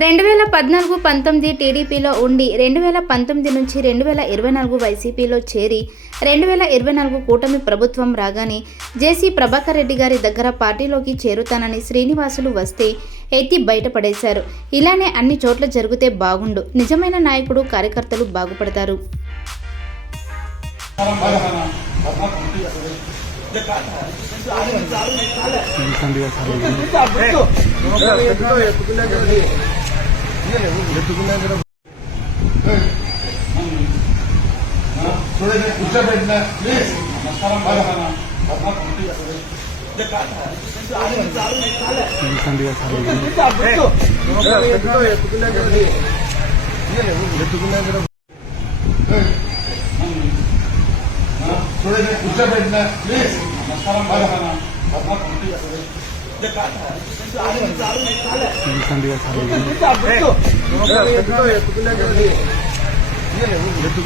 2014-19 టీడీపీలో ఉండి 2019 నుంచి 2024 వైసీపీలో చేరి 2024 కూటమి ప్రభుత్వం రాగానే జేసీ ప్రభాకర్ రెడ్డి గారి దగ్గర పార్టీలోకి చేరుతానని శ్రీనివాసులు వస్తే ఎత్తి బయటపడేశారు. ఇలానే అన్ని చోట్ల జరిగితే బాగుండు. నిజమైన నాయకుడు కార్యకర్తలు బాగుపడతారు.